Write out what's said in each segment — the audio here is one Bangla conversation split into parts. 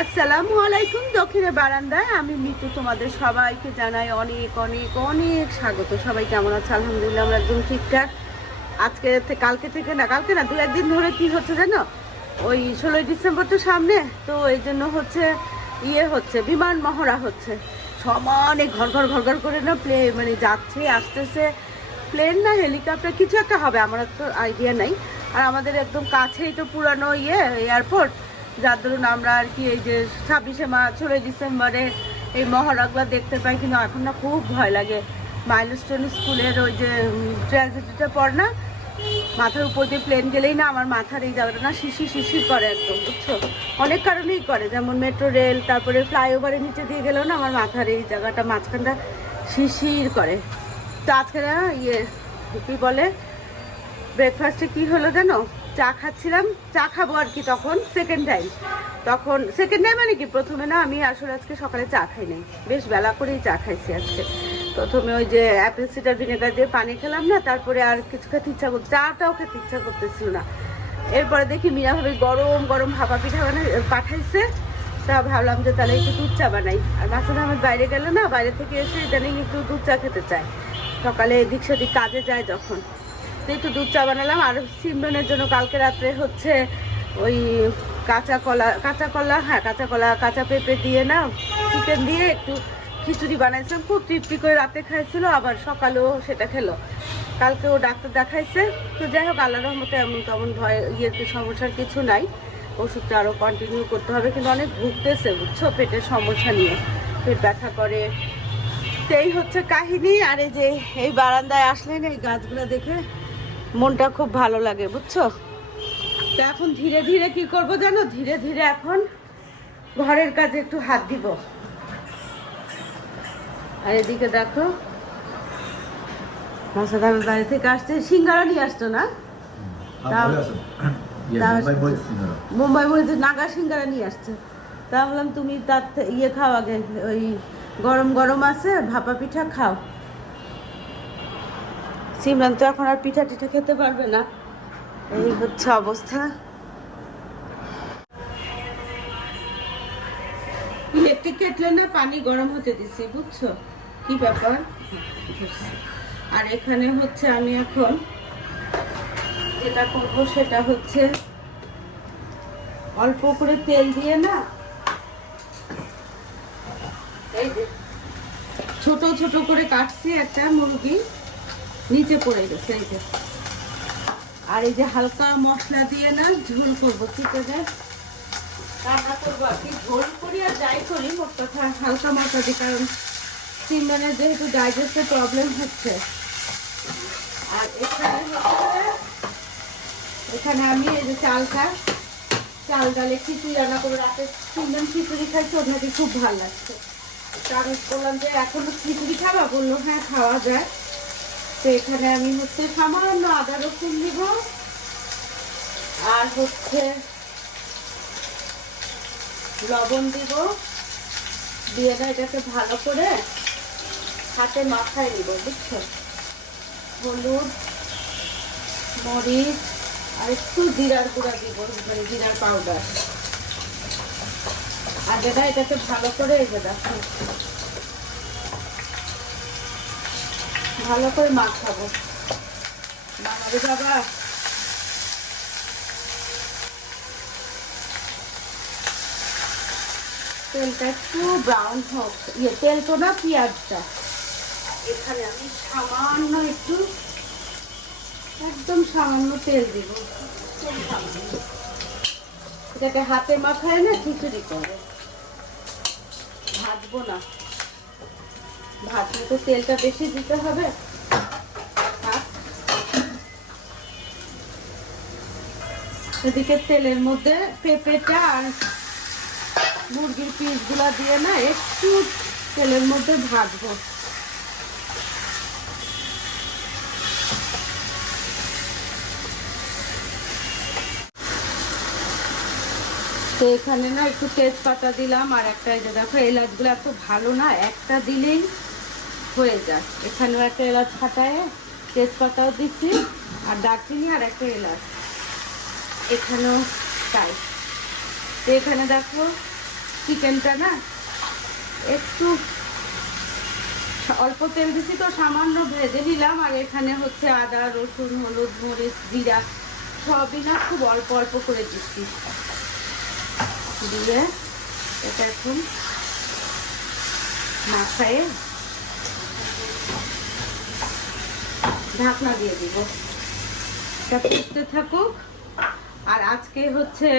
আসসালামু আলাইকুম। দক্ষিণে বারান্দায় আমি মিতু তোমাদের সবাইকে জানাই অনেক অনেক অনেক স্বাগত। সবাই কেমন আছে? আলহামদুলিল্লাহ আমরা একদম ঠিকঠাক। কালকে থেকে না, কালকে না, 2-1 দিন ধরে কি হচ্ছে জানো, ওই 16ই ডিসেম্বর তো সামনে, তো এই জন্য হচ্ছে হচ্ছে বিমান মহড়া হচ্ছে সমানে ঘর ঘর ঘর ঘর করে না, মানে যাচ্ছে আসতেছে, প্লেন না হেলিকপ্টার কিছু একটা হবে, আমার তো আইডিয়া নাই। আর আমাদের একদম কাছেই তো পুরানো এয়ারপোর্ট, যার দরুন আমরা আর কি এই যে 26শে মার্চ 16ই ডিসেম্বরে এই মহড়াগুলো দেখতে পাই। কিন্তু এখন না খুব ভয় লাগে। মাইলস্টোন স্কুলের ওই যে ট্র্যাজেডিটা পর না, মাথার উপর দিয়ে প্লেন গেলেই না আমার মাথার এই জায়গাটা না শিশির শিশির করে একদম, বুঝছো? অনেক কারণেই করে, যেমন মেট্রো রেল, তারপরে ফ্লাইওভারের নিচে দিয়ে গেলেও না আমার মাথার এই জায়গাটা মাঝখানটা শিশির করে। তো আজকে না কী বলে, ব্রেকফাস্টে কি হলো জানো, চা খাচ্ছিলাম, চা খাবো আর কি, তখন সেকেন্ড টাইম মানে কি, প্রথমে না আমি আসলে আজকে সকালে চা খাই নাই, বেশ বেলা করেই চা খাইছি আজকে। প্রথমে ওই যে অ্যাপেল সিডার ভিনেগার দিয়ে পানি খেলাম না, তারপরে আর কিছু খেতে ইচ্ছা করছে, চাটাও খেতে ইচ্ছা করতেছিল না। এরপরে দেখি মিয়া ভাবি গরম গরম ভাপা পিঠা পাঠাইছে, তা ভাবলাম যে তাহলে একটু দুধ চা বানাই। আর মাসুদ আহমেদ বাইরে গেলে না, বাইরে থেকে এসে ইদানিং একটু দুধ চা খেতে চায়, সকালে এদিক সেদিক কাজে যায় যখন, একটু দুধ চা বানালাম। আর সিমরনের জন্য কালকে রাত্রে হচ্ছে ওই কাঁচা কলা, হ্যাঁ কাঁচা পেঁপে দিয়ে না, চিকেন দিয়ে একটু খিচুড়ি বানাইছিলাম, খুব তৃপ্তি করে রাতে খাইছিল, আবার সকালেও সেটা খেলো। কালকে ও ডাক্তার দেখাইছে, তো যাই হোক আল্লাহর রহমতে এমন তেমন ভয় সমস্যার কিছু নাই। ওষুধটা আরও কন্টিনিউ করতে হবে, কিন্তু অনেক ভুগতেছে বুঝছো, পেটের সমস্যা নিয়ে, পেট ব্যথা করে। তো এই হচ্ছে কাহিনী। আর এই যে এই বারান্দায় আসলেন, এই গাছগুলো দেখে মনটা খুব ভালো লাগে বুঝছো। তো এখন ধীরে ধীরে কি করব জানো, ধীরে ধীরে এখন ঘরের কাজে একটু হাত দিব। আর এদিকে দেখো মাসাদ আহমেদ বাড়ি থেকে আসছে, সিঙ্গারা নিয়ে আসতো না, মুম্বাই বলছে নাগা সিঙ্গারা নিয়ে আসছে। তা বললাম তুমি তার খাও আগে, ওই গরম গরম আছে ভাপা পিঠা খাও। সিমরান তো এখন আর পিঠা টিঠা খেতে পারবে না, এই হচ্ছে অবস্থা। ইলেকট্রিক কেটলে না পানি গরম হতে দিছি, বুঝছো কি ব্যাপার। আর এখানে হচ্ছে আমি এখন যেটা করবো সেটা হচ্ছে অল্প করে তেল দিয়ে না, এই যে ছোট ছোট করে কাটছি একটা মুরগি, নিচে পড়ে গেছে এই যে। আর এই যে হালকা মশলা দিয়ে না ঝোল করবো, ঠিক আছে, রান্না করবো আর কি। ঝোল করি আর যাই করি, মোট কথা হালকা মশলা দিই, কারণ সিমরানের যেহেতু ডাইজেস্টের প্রবলেম হচ্ছে। আর এখানে আমি এই যে চাল ডালে খিচুড়ি রান্না করে, রাতে সিমরান খিচুড়ি খাইছে, ওর নাকি খুব ভালো লাগছে। তা আমি বললাম যে এখন খিচুড়ি খাবা, বললো হ্যাঁ খাওয়া যায়। তো এখানে আমি হচ্ছে সামান্য আদা রসুন দিব, আর হচ্ছে লবণ দিব, দিয়ে না এটাকে ভালো করে হাতে মাখায় নিব, বুঝছো। হলুদ, মরিচ আর একটু জিরার গুঁড়া দিব, মানে জিরার পাউডার। আর যেটা এটাকে ভালো করে এই যে দেখো ভালো করে মাখাবো। মাখাবো বাবা, তেলটা একটু ব্রাউন হোক, তেল তো না, পেঁয়াজটা। এখানে আমি সামান্য একটু, একদম সামান্য তেল দিব, এটাকে হাতে মাখায় না খিচুড়ি করবো, ভাজবো না। ভাজলে তো তেলটা বেশি দিতে হবে। এদিকে তেলের মধ্যে পেঁপেটা আর মুরগির পিসগুলা দিয়ে না একটু তেলের মধ্যে ভাজবো। তো এখানে না একটু তেজপাতা দিলাম, আর একটা এই যে দেখো এলাচগুলো এত ভালো না, একটা দিলেই হয়ে যায়। এখানেও একটা এলাচ ফাটায়, তেজপাতাও দিচ্ছি, আর দারচিনি আর একটা এলাচ এখানেও তাই। তো এখানে দেখো চিকেনটা না একটু অল্প তেল দিছি তো সামান্য ভেজে নিলাম। আর এখানে হচ্ছে আদা, রসুন, হলুদ, মরিচ, জিরা সবই না খুব অল্প অল্প করে দিচ্ছি। দিয়ে এটা এখন মাখায়ে ঢাকনা দিয়ে দিব। এটা ফুটতে থাকুক। আর আজকে হচ্ছে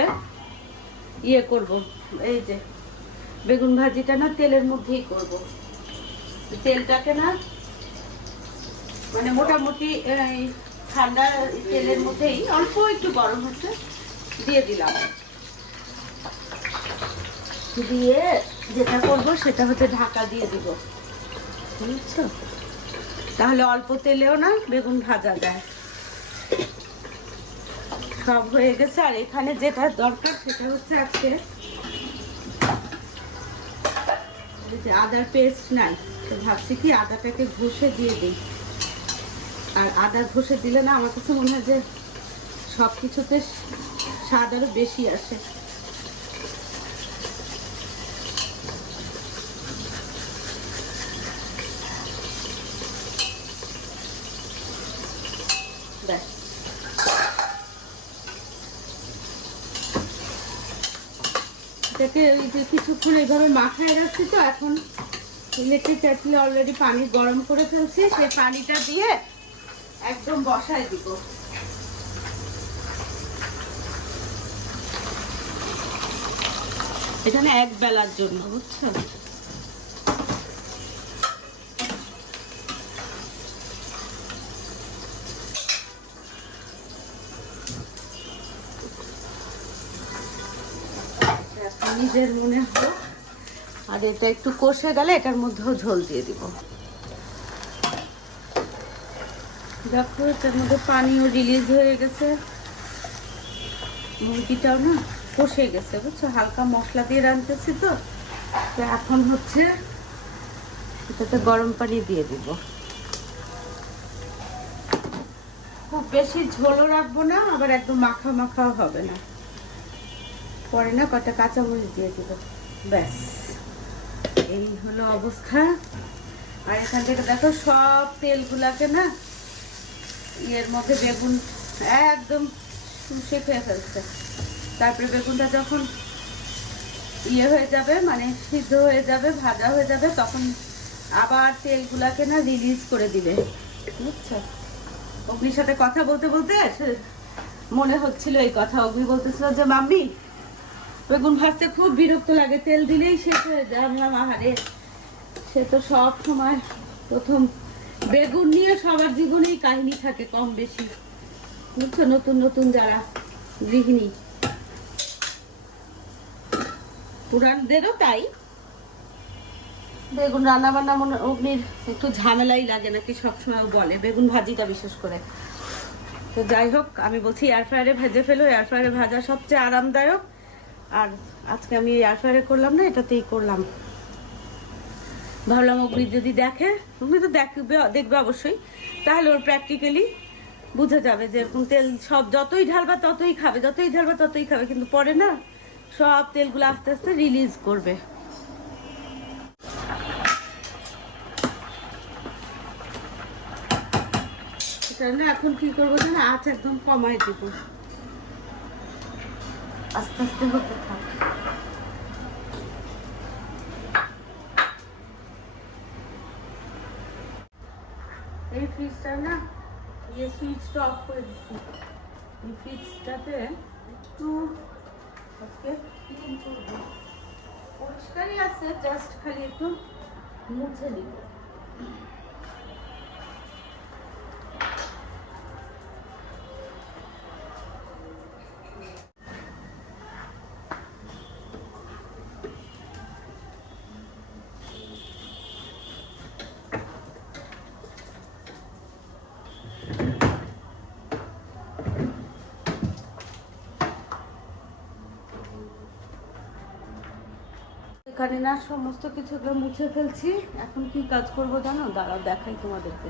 ইয়ে করব, এই যে বেগুন ভাজিটা না তেলের মধ্যেই করব। তেলটাকে না মানে মোটামুটি ঠান্ডা তেলের মধ্যেই অল্প একটু গরম হচ্ছে দিয়ে দিলাম। দিয়ে যেটা করব সেটা হচ্ছে ঢাকা দিয়ে দিব, বুঝছো? তাহলে অল্প তেলেও না বেগুন ভাজা যায়। সব হয়ে গেছে। আর এখানে যেটা দরকার সেটা হচ্ছে আজকে আদার পেস্ট নাই, তো ভাবছি কি আদাটাকে ঘষে দিয়ে দিই। আর আদা ঘষে দিলে না আমার কাছে মনে হয় যে সব কিছুতে স্বাদ আরো বেশি আসে। ব্যাস, এটাকে কিছুক্ষণ এইভাবে মাখায় রাখছি। তো এখন ইলেকট্রিক কেটলি অলরেডি পানি গরম করে ফেলছি, সেই পানিটা দিয়ে একদম বসায় দিব। এখানে এক বেলার জন্য, বুঝছো? নিজের মনে হোক। আর এটা একটু কষে গেলে এটার মধ্যেও ঝোল দিয়ে দিব। দেখো এটার মধ্যে পানিও রিলিজ হয়ে গেছে, মুরগিটাও না কষে গেছে, বুঝছো? হালকা মশলা দিয়ে রাঁধতেছি তো। তো এখন হচ্ছে এটাতে গরম পানি দিয়ে দিব। খুব বেশি ঝোলও রাখবো না, আবার একদম মাখা মাখাও হবে না। পরে না কটা কাঁচামরিচ দিয়ে দিব। ব্যাস, এই হলো অবস্থা। আর এখান থেকে দেখো সব তেলগুলাকে না এর মধ্যে বেগুন একদম শুষে খেয়ে ফেলছে। তারপরে বেগুনটা যখন ইয়ে হয়ে যাবে, মানে সিদ্ধ হয়ে যাবে, ভাজা হয়ে যাবে, তখন আবার তেলগুলাকে না রিলিজ করে দিবে, বুঝছো? অগ্নির সাথে কথা বলতে বলতে মনে হচ্ছিল এই কথা। অগ্নি বলতেছিল যে মাম্মি বেগুন ভাজতে খুব বিরক্ত লাগে, তেল দিলেই শেষ হয়ে যায়। আমি আহারে, সে তো সব সময় প্রথম বেগুন নিয়ে সবার জীবনেই কাহিনী থাকে কম বেশি, বুঝছো? নতুন নতুন যারা গৃহিণী, পুরানদেরও তাই। বেগুন রান্না বান্না মনে অগ্নির একটু ঝামেলাই লাগে নাকি সবসময় বলে, বেগুন ভাজিটা বিশেষ করে। তো যাই হোক, আমি বলছি এয়ার ফ্রায়ারে ভেজে ফেলো, এয়ার ফ্রায়ারে ভাজা সবচেয়ে আরামদায়ক। আর আজকে আমি এয়ার ফ্রায়ারে করলাম না, এটাতেই করলাম। ভাবলাম অগ্নি যদি দেখে, অগ্নি তো দেখবে অবশ্যই, তাহলে ওর প্র্যাকটিক্যালি বুঝে যাবে যে এরকম তেল সব যতই ঢালবা ততই খাবে, যতই ঢালবা ততই খাবে, কিন্তু পরে না সব তেলগুলো আস্তে আস্তে রিলিজ করবে। না এখন কি করবো জানো, আঁচ একদম কমায় দিব, আস্তে আস্তে হতে থাক। এই ফ্রিজটা না সুইচটা অফ করে দিচ্ছি। এই ফ্রিজটাতে একটু আজকে ক্লিন করবো, পরিষ্কারই আছে, জাস্ট খালি একটু মুছে নিব। এখানে না সমস্ত কিছুগুলো মুছে ফেলছি। এখন কি কাজ করব জানো, দাঁড়াও দেখাই তোমাদেরকে।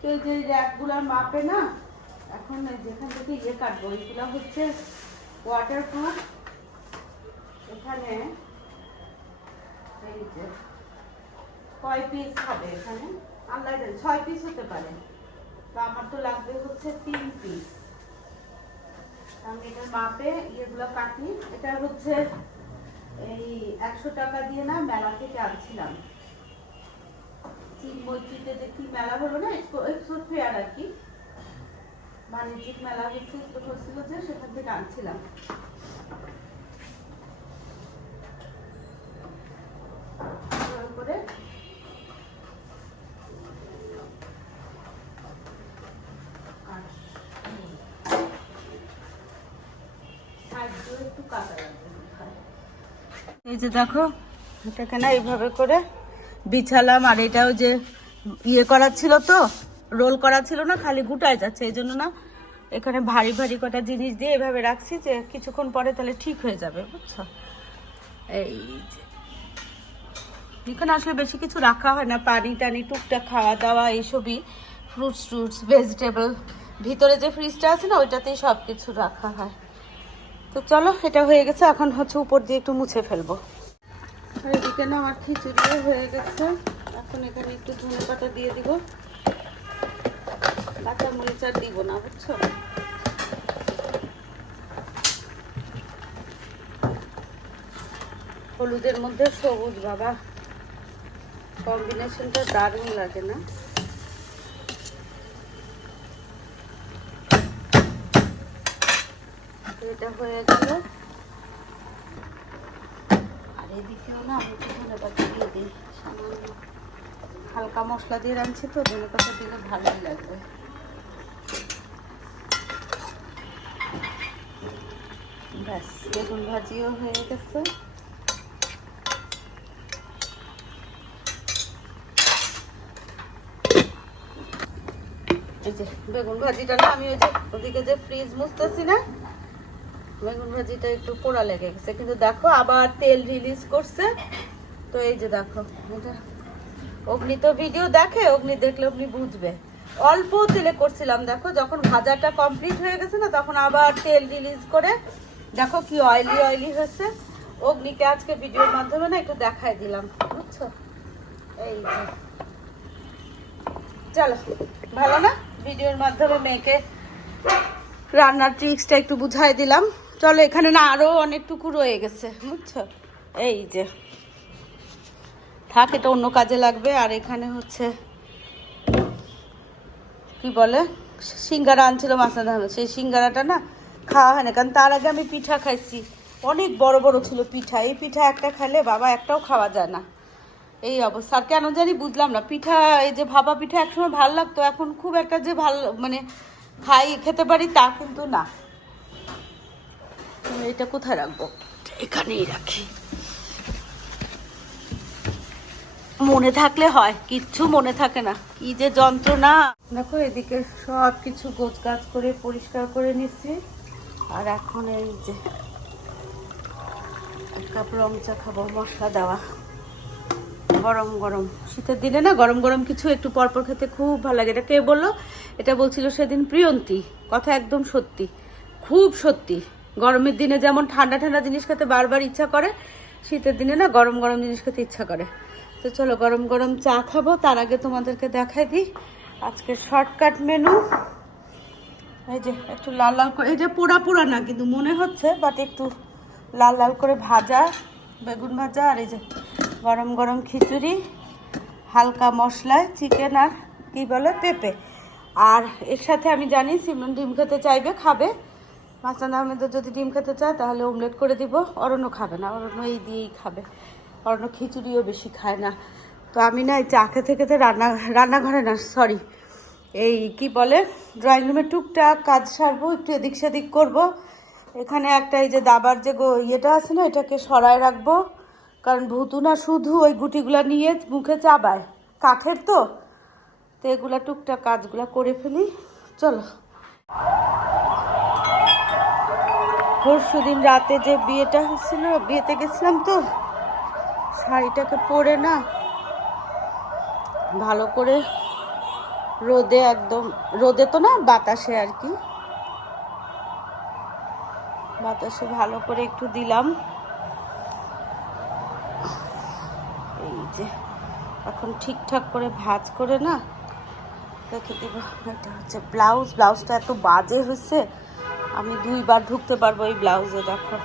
তো এই যে র্যাকগুলোর মাপে না এখন যেখান থেকে ইয়ে কাটবো, এগুলো হচ্ছে ওয়াটারপ্রুফ। এখানে এই যে কয় পিস হবে এখানে আল্লাহ জানে, 6 পিস হতে পারে। তো আমার তো লাগবে হচ্ছে 3 পিস। আমি এটার মাপে ইয়েগুলো কাটি। এটা হচ্ছে এই 100 টাকা দিয়ে না মেলা থেকে আনছিলাম, চিনমৈত্রীতে যে কি মেলা হলো না, এক্সপো ফেয়ার আর কি, বাণিজ্যিক মেলা হচ্ছিল যে, সেখান থেকে আনছিলাম। করে একটু কাটা এই যে দেখো এটাকে না এইভাবে করে বিছালাম। আর এটাও যে ইয়ে করা ছিল, তো রোল করা ছিল না, খালি গুটায় যাচ্ছে। এই জন্য না এখানে ভারী ভারী কটা জিনিস দিয়ে এভাবে রাখছি যে কিছুক্ষণ পরে তাহলে ঠিক হয়ে যাবে, বুঝছো। এই যে এখানে আসলে বেশি কিছু রাখা হয় না, পানি টানি টুকটাক খাওয়া দাওয়া এইসবই, ফ্রুটস ভেজিটেবল। ভিতরে যে ফ্রিজটা আছে না ওইটাতেই সব কিছু রাখা হয়। তো চলো, এটা হয়ে গেছে, এখন হচ্ছে উপর দিয়ে একটু মুছে ফেলবো। আর এদিকে না আমার খিচুড়িও হয়ে গেছে। এখন এখানে একটু ধনে পাতা দিয়ে দিব, কাঁচা মরিচ আর দিব না, বুঝছো। হলুদের মধ্যে সবুজ, বাবা কম্বিনেশনটা দারুণ লাগে না। এটা হয়ে গেল। আর এদিকেও না আমি একটু ধনে পাতা দিয়ে দিই, সামান্য হালকা মশলা দিয়ে রাঁধছি তো, ধনে পাতা দিলে ভালোই লাগবে। ব্যাস, বেগুন ভাজিও হয়ে গেছে। এই যে বেগুন ভাজিটা না আমি ওই যে ওদিকে যে ফ্রিজ মুছতেছি না, বেগুন ভাজিটা একটু পোড়া লেগে গেছে, কিন্তু দেখো আবার তেল রিলিজ করছে। তো এই যে দেখো, এটা অগ্নি তো ভিডিও দেখে, অগ্নি দেখলে অগ্নি বুঝবে। অল্প তেলে করছিলাম, দেখো যখন ভাজাটা কমপ্লিট হয়ে গেছে না তখন আবার তেল রিলিজ করে দেখো কি অয়েলি হয়েছে। অগ্নিকে আজকে ভিডিওর মাধ্যমে না একটু দেখাই দিলাম, বুঝছো। এই যে চলো, ভালো না ভিডিওর মাধ্যমে মেয়েকে রান্নার ট্রিক্সটা একটু বুঝাই দিলাম। চলো, এখানে না আরো অনেকটুকু রয়ে গেছে, বুঝছো। এই যে থাক, এটা অন্য কাজে লাগবে। আর এখানে হচ্ছে কি বলে সিঙ্গারা আনছিল মাসা ধান, সেই সিঙ্গারাটা না খাওয়া হয় না, কারণ তার আগে আমি পিঠা খাইছি, অনেক বড় বড় ছিল পিঠা। এই পিঠা একটা খাইলে বাবা একটাও খাওয়া যায় না, এই অবস্থা। আর কেন জানি বুঝলাম না, পিঠা এই যে ভাপা পিঠা একসময় ভালো লাগতো, এখন খুব একটা যে ভালো মানে খেতে পারি তা কিন্তু না। এটা কোথায় রাখবো, এখানেই রাখি, মনে থাকলে হয়, কিচ্ছু মনে থাকে না, কি যে যন্ত্রণা। দেখো এদিকে সব কিছু গোছগাছ করে পরিষ্কার করে নিচ্ছি। আর এখন এই যে 1 কাপ রং চা খাবো, মশলা দেওয়া, গরম গরম। শীতের দিনে না গরম গরম কিছু একটু পরপর খেতে খুব ভালো লাগে। এটা কে বললো? এটা বলছিল সেদিন প্রিয়ন্তী, কথা একদম সত্যি, খুব সত্যি। গরমের দিনে যেমন ঠান্ডা ঠান্ডা জিনিস খেতে বারবার ইচ্ছা করে, শীতের দিনে না গরম গরম জিনিস খেতে ইচ্ছা করে। তো চলো গরম গরম চা খাবো, তার আগে তোমাদেরকে দেখাই দিই আজকে শর্টকাট মেনু। এই যে একটু লাল লাল করে, এই যে পোড়া পোড়া না কিন্তু মনে হচ্ছে, বাট একটু লাল লাল করে ভাজা বেগুন ভাজা। আর এই যে গরম গরম খিচুড়ি, হালকা মশলায় চিকেন আর কি বলে পেঁপে। আর এর সাথে আমি জানি সিমরন ডিম খেতে চাইবে, খাবে। মাসনাদ আহমেদের যদি ডিম খেতে চায় তাহলে অমলেট করে দিব। অরণ্য খাবে না, অরণ্য এই দিয়েই খাবে, অরণ্য খিচুড়িও বেশি খায় না। তো আমি না এই চা খেতে খেতে রান্নাঘরে না সরি এই কি বলে ড্রয়িং রুমে টুকটাক কাজ সারবো, একটু এদিক সেদিক করবো। এখানে একটা এই যে দাবার যে ইয়েটা আছে না, এটাকে সরায় রাখবো, কারণ ভুতু না শুধু ওই গুটিগুলা নিয়ে মুখে চাবায়, কাঠের তো এগুলা টুকটাক কাজগুলা করে ফেলি। চলো, পরশুদিন রাতে যে বিয়েটা হচ্ছিল, বিয়েতে গেছিলাম, তো শাড়িটাকে পরে না ভালো করে রোদে, একদম রোদে তো না বাতাসে আর কি, বাতাসে ভালো করে একটু দিলাম। যে এখন ঠিকঠাক করে ভাঁজ করে না রেখে দেব। এটা হচ্ছে ব্লাউজটা এত বাজে হয়েছে, আমি 2 বার ঢুকতে পারবো এই ব্লাউজে। দেখো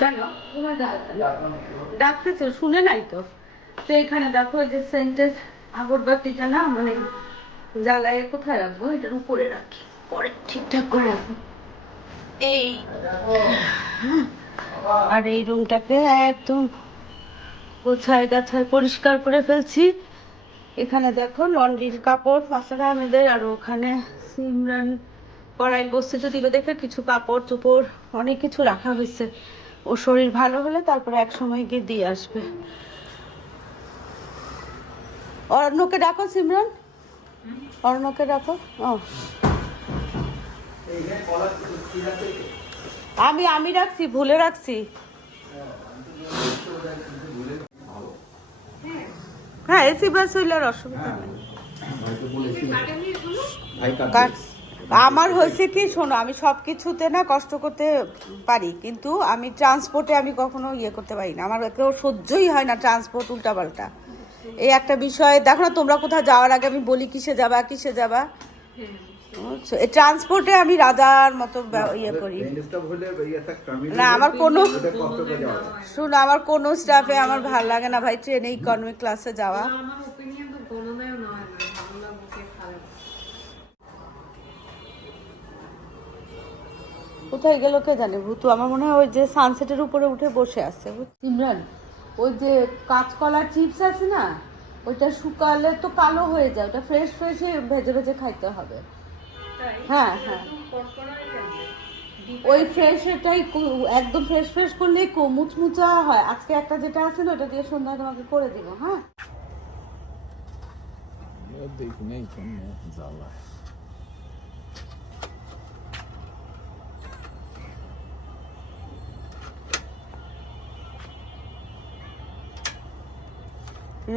কেন ডাকতেছে, শুনে নাই তো। তো এখানে দেখো যে সেন্টের আগরবাতিটা না মানে জ্বালায় কোথায় রাখবো, এটার উপরে রাখি, পরে ঠিকঠাক করে রাখবো। এই আর এই রুমটাকে একদম গোছায় গাছায় পরিষ্কার করে ফেলছি। এখানে দেখো লন্ড্রির কাপড় ফাসার আহমেদের, আর ওখানে সিমরান পড়াই বসছে যদি দেখে কিছু কাপড় চোপড় অনেক কিছু রাখা হয়েছে। ও শরীর ভালো হলে তারপরে এক সময় গিয়ে দিয়ে আসবে। অরণ্যকে ডাকো সিমরান, অরণ্যকে ডাকো। ও আমি রাখছি, ভুলে রাখছি। হ্যাঁ এসি বাস হইলে আর অসুবিধা নেই। আমার হয়েছে কি শোনো, আমি সব কিছুতে না কষ্ট করতে পারি, কিন্তু আমি ট্রান্সপোর্টে আমি কখনো করতে পারি না। আমার কেউ সহ্যই হয় না ট্রান্সপোর্ট উল্টাপাল্টা। এই একটা বিষয় দেখো না, তোমরা কোথাও যাওয়ার আগে আমি বলি কিসে যাবা, এই ট্রান্সপোর্টে আমি রাজার মতো করি না। আমার কোনো শোনো, আমার কোনো স্টাফে আমার ভাল লাগে না ভাই ট্রেনে ইকোনমিক ক্লাসে যাওয়া। কোথায় গেল কে জানে ভূতু, আমার মনে হয় ওই যে সানসেটের উপরে উঠে বসে আছে। ইমরান, ওই যে কাঁচকলার চিপস আছে না, ওইটা শুকালে তো কালো হয়ে যায়, ওটা ফ্রেশ ভেজে খাইতে হবে। হ্যাঁ ওই ফ্রেশ এটাই একদম ফ্রেশ করলেই মুচমুচা হয়। আজকে একটা যেটা আছে না ওটা দিয়ে সন্ধ্যায় তোমাকে করে দিব। হ্যাঁ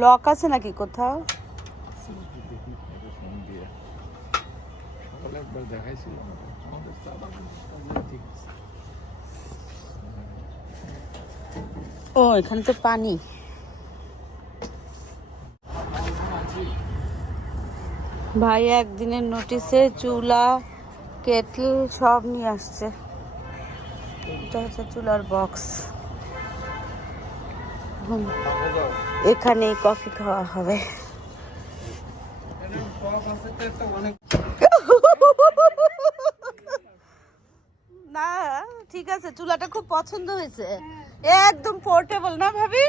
লক আছে নাকি কোথাও? ও এখানে তো পানি। ভাই একদিনের নোটিসে চুলা কেটল সব নিয়ে আসছে। এটা হচ্ছে চুলার বক্স, এখানেই কফি খাওয়া হবে। না ঠিক আছে, চুলাটা খুব পছন্দ হয়েছে, একদম পোর্টেবল না ভাবি?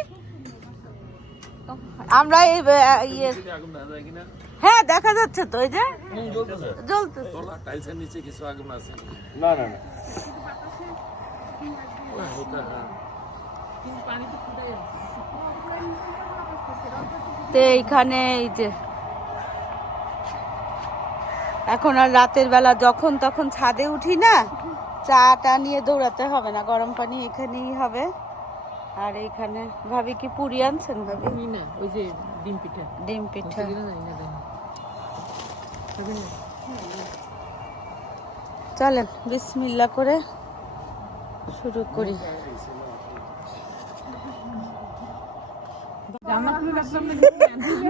আমরা এই হ্যাঁ দেখা যাচ্ছে তো, এই যে জ্বলতেছে নিচে কিছু আগুন আছে। না তো এইখানে এই যে এখন আর রাতের বেলা যখন তখন ছাদে উঠি না, চাটা নিয়ে দৌড়াতে হবে না, গরম পানি এখানেই হবে। আর এইখানে ভাবি কি পুরি আনছেন? ভাবি ওই যে ডিম পিঠা চলেন বিসমিল্লাহ করে শুরু করি।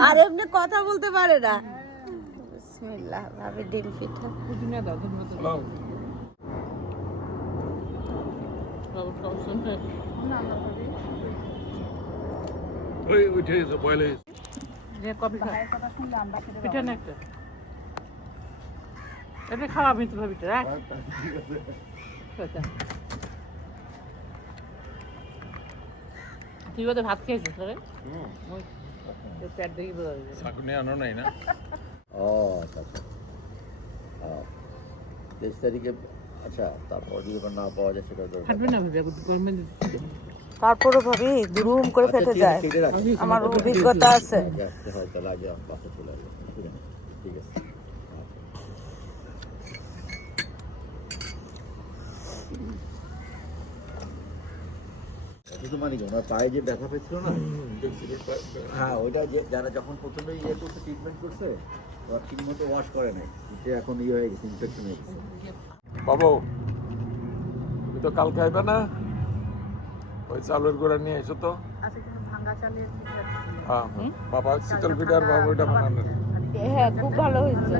আর এমনি কথা বলতে পারে না। বিসমিল্লাহ। ভাবি ডিম পিঠা খাওয়াবি তো ভাবি তুই ওদের ভাত খেয়েছিস? পেট দেখি বোঝা যায়। চাকুনি আনো নাই না? ও আচ্ছা আচ্ছা 23 তারিখে। আচ্ছা, তারপর যদি আবার না পাওয়া যায় সেটা তো ফাটবে না ভাবে গভর্নমেন্ট তারপরও ভাবি দুরুম করে ফেটে যায়। আমার অভিজ্ঞতা আছে। আসতে হয়, তাহলে আগে বাসা চলে আসবে। ঠিক আছে। মানে ওনার পায়ে যে ব্যথা পেয়েছিল না, হ্যাঁ ওইটা যারা যখন প্রথমে করছে ট্রিটমেন্ট করছে ওরা ঠিক মতো ওয়াশ করে নাই, এটা এখন হয়ে গেছে, ইনফেকশন হয়ে গেছে। বাবু তুমি তো কালকে আইবে না? ওই চালের গুঁড়া নিয়ে এসো তো। হ্যাঁ বাবা শীতল পিঠার বাবু ওইটা বানানো। হ্যাঁ খুব ভালো হয়েছে।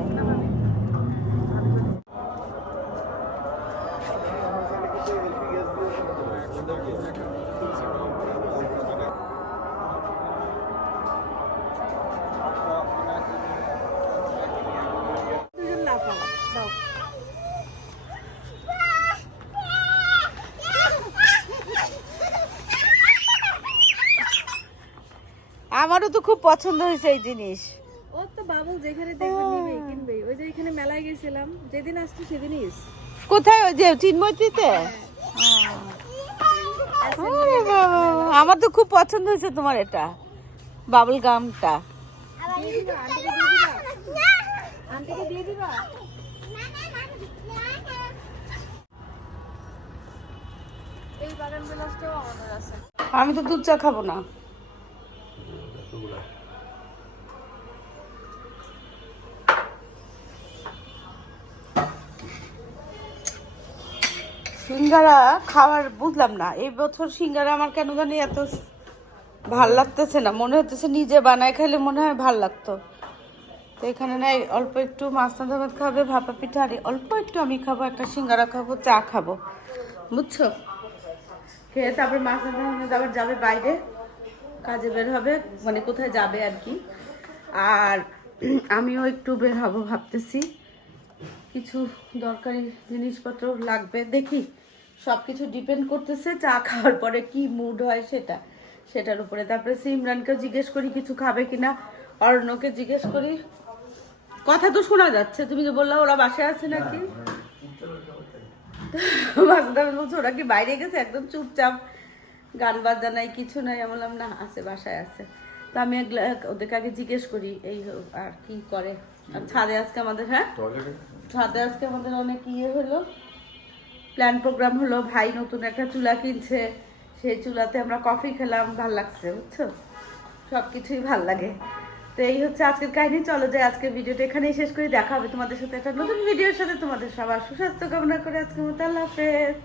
আমারও তো খুব পছন্দ হয়েছে এই জিনিস। ও তো বাবু যেখানে দেখবে নিবেই কিনবে। ওই যে এখানে মেলায় গেছিলাম, যেদিন আসছি সেদিনই কোথায়? ওই যে চিন্ময়ীতে? আমার তো খুব পছন্দ হয়েছে তোমার এটা বাবল গামটা। আন্টিকে দিয়ে দিবা। এই বাগান বিলাসটাও আমাদের আছে। আমি তো দুধ চা খাবো না। সিঙ্গারা খাওয়ার বুঝলাম না, এই বছর সিঙ্গারা আমার কেন জানি এত ভাল লাগতেছে না। মনে হচ্ছে নিজে বানায় খেলে মনে হয় ভাল লাগতো। তো এখানে নাই অল্প একটু মাছনা ভাত খাবে, ভাপা পিঠা, আর অল্প একটু আমি খাবো, একটা সিঙ্গারা খাবো, চা খাবো, বুঝছো? খেয়ে তারপরে মাছনা আবার যাবে বাইরে, কাজে বের হবে, মানে কোথায় যাবে আর কি। আর আমিও একটু বের হবো ভাবতেছি, কিছু দরকারি জিনিসপত্র লাগবে। দেখি সব কিছু ডিপেন্ড করতেছে চা খাওয়ার পরে কি মুড হয় সেটার উপরে। তারপরে সিমরানকে জিজ্ঞেস করি কিছু খাবে কিনা, অরণ্যকে জিজ্ঞেস করি। কথা তো শোনা যাচ্ছে, তুমি যে বললা ওরা বাসায় আছে নাকি, বলছো ওরা কি বাইরে গেছে? একদম চুপচাপ, গান বাজনা নাই, কিছু নাই। আমি বললাম না, আছে, বাসায় আছে। তো আমি ওদেরকে আগে জিজ্ঞেস করি এই আর কি করে। আর ছাদে আজকে আমাদের, হ্যাঁ ছাদে আজকে আমাদের অনেক হলো, প্ল্যান প্রোগ্রাম হলো। ভাই নতুন একটা চুলা কিনছে, সেই চুলাতে আমরা কফি খেলাম, ভাল লাগছে, বুঝছো? সব কিছুই ভাল লাগে। তো এই হচ্ছে আজকের কাহিনী। চলো যাই আজকের ভিডিওটা এখানেই শেষ করি। দেখা হবে তোমাদের সাথে একটা নতুন ভিডিওর সাথে। তোমাদের সবার সুস্বাস্থ্য কামনা করে আজকের মতো আল্লাহ হাফেজ।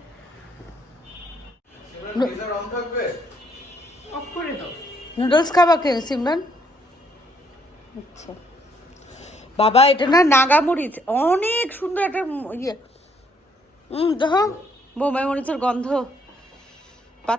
অফ করে দাও। নুডলস খাবা কে সিমরান? আচ্ছা বাবা, এটা না নাগা মরিচ, অনেক সুন্দর একটা দেখো বোম্বাই মরিচের গন্ধ।